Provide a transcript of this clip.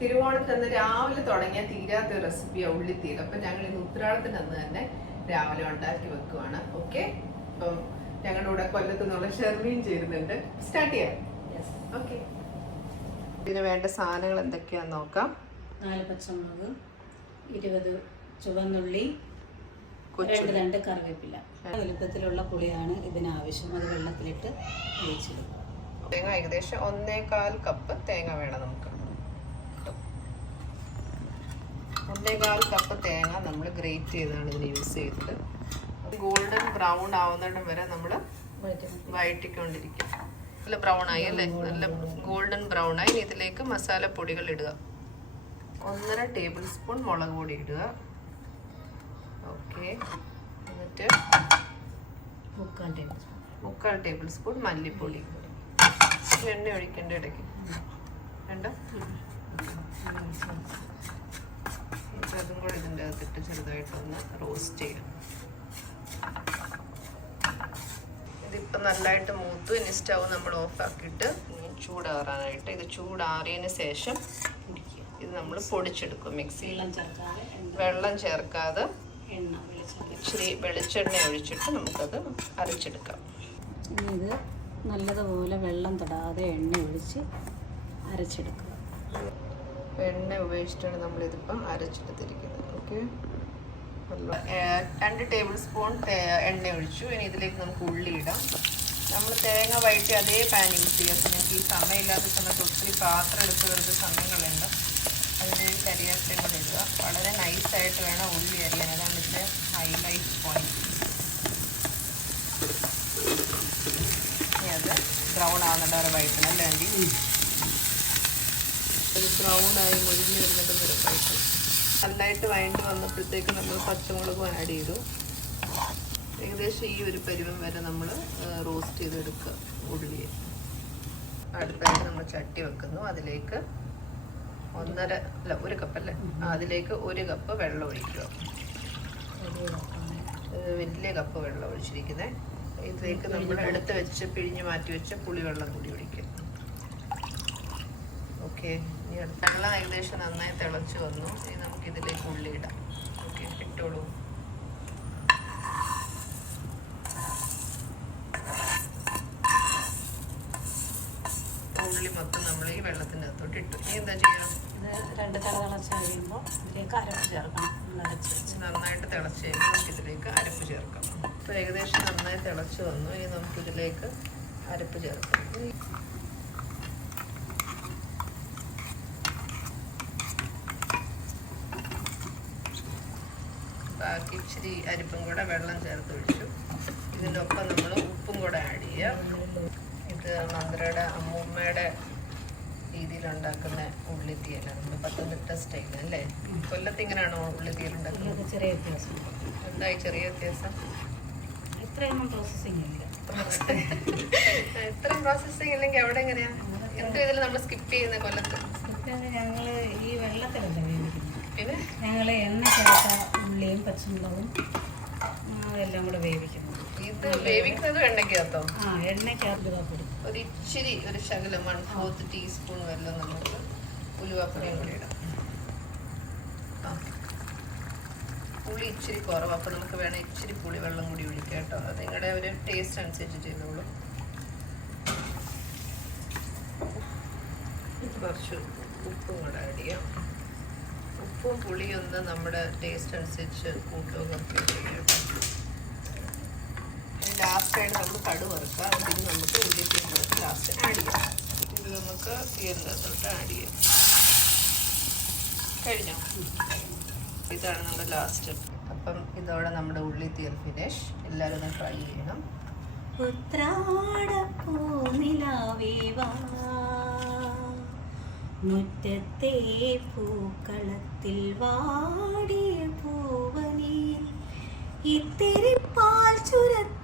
തിരുവോണത്തിന് അന്ന് രാവിലെ തുടങ്ങിയ തീരാത്ത റെസിപ്പിയാണ് ഉള്ളിത്തീര. അപ്പം ഞങ്ങൾ ഇന്ന് ഉത്രാടത്തിന് അന്ന് തന്നെ രാവിലെ ഉണ്ടാക്കി വെക്കുവാണ്. ഓക്കെ, അപ്പം ഞങ്ങളുടെ കൂടെ കൊല്ലത്ത് നിന്നുള്ള ഷെർലിൻ ചേരുന്നുണ്ട്. സ്റ്റാർട്ട് ചെയ്യാം. ഓക്കെ, ഇതിന് വേണ്ട സാധനങ്ങൾ എന്തൊക്കെയാന്ന് നോക്കാം. 4 പച്ചമുളക്, 20 ചുവന്നുള്ളി, 2 തണ്ട് കറിവേപ്പില. വലുപ്പത്തിലുള്ള പുളിയാണ് ഇതിനാവശ്യം. അത് വെള്ളത്തിലിട്ട് ഒഴിച്ചിടും. തേങ്ങ ഏകദേശം 1.25 കപ്പ് തേങ്ങ വേണം നമുക്ക്. 1.25 കപ്പ് തേങ്ങ നമ്മൾ ഗ്രേറ്റ് ചെയ്താണ് ഇതിന് യൂസ് ചെയ്തത്. ഗോൾഡൻ ബ്രൗൺ ആവുന്നിടം വരെ നമ്മൾ വഴറ്റിക്കൊണ്ടിരിക്കും. നല്ല ബ്രൗൺ ആയി അല്ലേ, നല്ല ഗോൾഡൻ ബ്രൗൺ ആയി. ഇതിലേക്ക് മസാലപ്പൊടികൾ ഇടുക. 1.5 ടേബിൾ സ്പൂൺ മുളക് പൊടി ഇടുക. ഓക്കെ, എന്നിട്ട് 3/4 ടേബിൾ സ്പൂൺ മല്ലിപ്പൊടി. എണ്ണ ഒഴിക്കേണ്ട ഇടയ്ക്ക് വേണ്ട. അതും കൂടെ ഇതിൻ്റെ അകത്തിട്ട് ചെറുതായിട്ടൊന്ന് റോസ്റ്റ് ചെയ്യണം. ഇതിപ്പോൾ നല്ലതായിട്ട് മൂത്തു. ഇനി സ്റ്റൗ നമ്മൾ ഓഫ് ആക്കിയിട്ട് ചൂടാറാനായിട്ട്, ഇത് ചൂടാറിയതിന് ശേഷം ഇത് നമ്മൾ പൊടിച്ചെടുക്കും മിക്സിയിൽ. വെള്ളം ചേർക്കാതെ ഇച്ചിരി വെളിച്ചെണ്ണ ഒഴിച്ചിട്ട് നമുക്കത് അരച്ചെടുക്കാം. ഇത് നല്ലതുപോലെ വെള്ളം തൊടാതെ എണ്ണ ഒഴിച്ച് അരച്ചെടുക്കുക. എണ്ണ ഉപയോഗിച്ചിട്ടാണ് നമ്മളിതിപ്പം അരച്ചെടുത്തിരിക്കുന്നത്. ഓക്കെ, 2 ടേബിൾ സ്പൂൺ എണ്ണ ഒഴിച്ചു. ഇനി ഇതിലേക്ക് നമുക്ക് ഉള്ളി ഇടാം. നമ്മൾ തേങ്ങ വഴറ്റി അതേ പാൻ യൂസ് ചെയ്യാം. നിങ്ങൾക്ക് ഈ സമയമില്ലാത്ത സമയത്ത് ഒത്തിരി പാത്രം എടുത്ത് വെറുതെ സമയങ്ങളുണ്ട്. അതിന് കരിവേപ്പിലയും കൂടെ ഇടുക. വളരെ നൈസായിട്ട് വേണം ഉള്ളി അരിയാൻ. അതാണ് ഇതിൻ്റെ ഹൈലൈറ്റ് പോയിന്റ്. ഇനി അത് ബ്രൗൺ ആവുന്നുണ്ട് വരെ വഴറ്റണം അല്ലേ ആൻറ്റി? ഒരു ബ്രൗണായി മുരിഞ്ഞ് വരുന്നിട്ട് വരെ വഴറ്റണം. നല്ലതായിട്ട് വഴണ്ട് വന്നപ്പോഴത്തേക്ക് നമ്മൾ പച്ചമുളകും ആഡ് ചെയ്തു. ഏകദേശം ഈ ഒരു പരുവം വരെ നമ്മൾ റോസ്റ്റ് ചെയ്തെടുക്കുക ഉള്ളിയെ. അടുത്തായിട്ട് നമ്മൾ ചട്ടി വെക്കുന്നു. അതിലേക്ക് 1 കപ്പല്ലേ, അതിലേക്ക് 1 കപ്പ് വെള്ളം ഒഴിക്കുക. വലിയ കപ്പ് വെള്ളം ഒഴിച്ചിരിക്കുന്നത്. ഇതിലേക്ക് നമ്മൾ എടുത്ത് വെച്ച് പിഴിഞ്ഞ് മാറ്റി വെച്ച പുളിവെള്ളം കൂടി ഒഴിക്കുക. ഓക്കെ, ഇനി അടുത്ത വെള്ളം ഏകദേശം നന്നായി തിളച്ച് വന്നു. ഇനി നമുക്കിതിലേക്ക് ഉള്ളി ഇടാം. ഓക്കെ, ഇട്ടോളൂ. ഉള്ളി മൊത്തം നമ്മൾ ഈ വെള്ളത്തിൻ്റെ അകത്തോട്ട് ഇട്ടു. ഇനി എന്താ ചെയ്യാം? ഇത് 2 തിളച്ച് കഴിയുമ്പോൾ ഇതിലേക്ക് അരപ്പ് ചേർക്കണം. നന്നായിട്ട് തിളച്ച് കഴിയുമ്പോൾ നമുക്കിതിലേക്ക് അരപ്പ് ചേർക്കാം. ഇപ്പോൾ ഏകദേശം നന്നായി തിളച്ച് വന്നു. ഇനി നമുക്കിതിലേക്ക് അരപ്പ് ചേർക്കാം. ബാക്കി ഇച്ചിരി അരിപ്പും കൂടെ വെള്ളം ചേർത്ത് ഒഴിച്ചു. ഇതിൻ്റെ ഒപ്പം നമ്മൾ ഉപ്പും കൂടെ ആഡ് ചെയ്യാം. ഇത് മന്ത്രയുടെ അമ്മൂമ്മയുടെ രീതിയിലുണ്ടാക്കുന്ന ഉള്ളിത്തീയലാണ്. നമ്മൾ പത്തനംതിട്ട സ്റ്റൈൽ അല്ലേ? കൊല്ലത്ത് ഇങ്ങനെയാണോ ഉള്ളിത്തീയൽ ഉണ്ടാക്കുന്നത്? ചെറിയ വ്യത്യാസം. എന്തായി ചെറിയ വ്യത്യാസം? ഇത്രയൊന്നും പ്രോസസ്സിങ് ഇല്ല. ഇത്രയും പ്രോസസ്സിങ് ഇല്ലെങ്കിൽ അവിടെ എങ്ങനെയാ? എന്ത് ഇതിൽ നമ്മൾ സ്കിപ്പ് ചെയ്യുന്ന കൊല്ലത്ത്? ഞങ്ങൾ ഈ വെള്ളത്തിലല്ല വേവിക്കുന്നത്. പിന്നെ ഞങ്ങൾ എണ്ണ ചേർത്ത ഉള്ളിയും പച്ചമുളകും അതെല്ലാം കൂടെ വേവിക്കുന്നു. ഇത് വേവിക്കുന്നത് എണ്ണയ്ക്കകത്തോ? എണ്ണയ്ക്കകത്ത് ഒരു ഇച്ചിരി, ഒരു ശകലം 1/4 ടീസ്പൂൺ വെള്ളം നമുക്ക് ഉലുവാപ്പൊടിയും കൂടി ഇടാം. പുളി ഇച്ചിരി കുറവ്, അപ്പം നമുക്ക് വേണം ഇച്ചിരി പുളി വെള്ളം കൂടി ഒഴിക്കാം കേട്ടോ. അത് നിങ്ങളുടെ ഒരു ടേസ്റ്റ് അനുസരിച്ച് ചെയ്തോളൂ. കുറച്ച് ഉപ്പും കൂടെ ആഡ് ചെയ്യാം. ഉപ്പും പുളിയും ഒന്ന് നമ്മുടെ ടേസ്റ്റ് അനുസരിച്ച് കൂട്ടുക കുറയ്ക്കുകയോ ചെയ്യാം. ലാസ്റ്റായിട്ട് നമ്മൾ കടു വറുക്കുക. ഇത് നമുക്ക് ഉള്ളിലേക്ക് ലാസ്റ്റ് ആഡ് ചെയ്യാം. ഇത് നമുക്ക് തീയലിൻ്റെ തൊട്ട് ആഡ് ചെയ്യാം. കഴിഞ്ഞോ? ഇതാണ് നമ്മുടെ ലാസ്റ്റ്. അപ്പം ഇതോടെ നമ്മുടെ ഉള്ളി തീയൽ ഫിനിഷ്. എല്ലാവരും ഒന്ന് ട്രൈ ചെയ്യണം. മുറ്റത്തെ പൂക്കളത്തിൽ വാടിയ പൂവനിൽ ഇത്തിരി പാൽ ചുരത്തി